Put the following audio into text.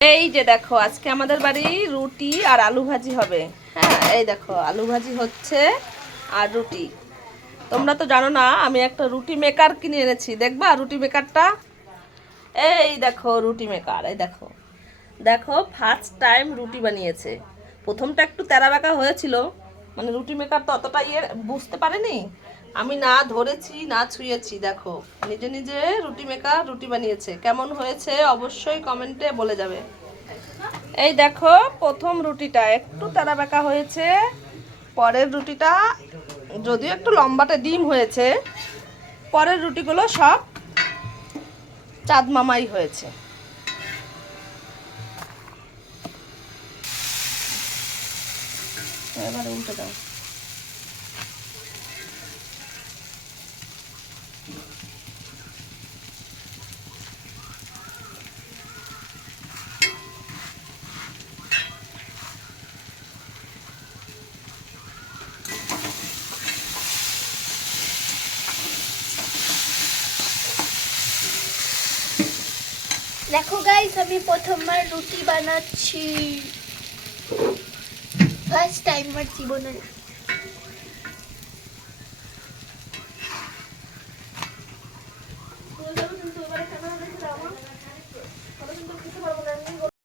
এই যে দেখো আজকে আমাদের বাড়ি রুটি আর আলু ভাজি হবে। হ্যাঁ, এই দেখো আলু ভাজি হচ্ছে আর রুটি। তোমরা তো জানো না, আমি একটা রুটি মেকার কিনে এনেছি। দেখবা রুটি মেকারটা? এই দেখো রুটি মেকার, এই দেখো দেখো ফার্স্ট টাইম রুটি বানিয়েছে। প্রথমটা একটু তেরা বেঁকা হয়েছিল, মানে রুটি মেকার তো অতটা বুঝতে পারেনি। আমি না ধরেছি না ছুঁয়েছি, দেখো নিজে নিজে রুটি মেকার রুটি বানিয়েছে। কেমন হয়েছে অবশ্যই কমেন্টে বলে যাবে। এই দেখো প্রথম রুটিটা একটু তেরা বেঁকা হয়েছে, পরের রুটিটা যদিও একটু লম্বাটে ডিম হয়েছে, পরের রুটিগুলো সব চাঁদ মামাই হয়েছে। এবার উল্টে দাও। দেখো গাইস, আমি প্রথমবার রুটি বানাচ্ছি, ফার্স্ট টাইম আমার জীবনে।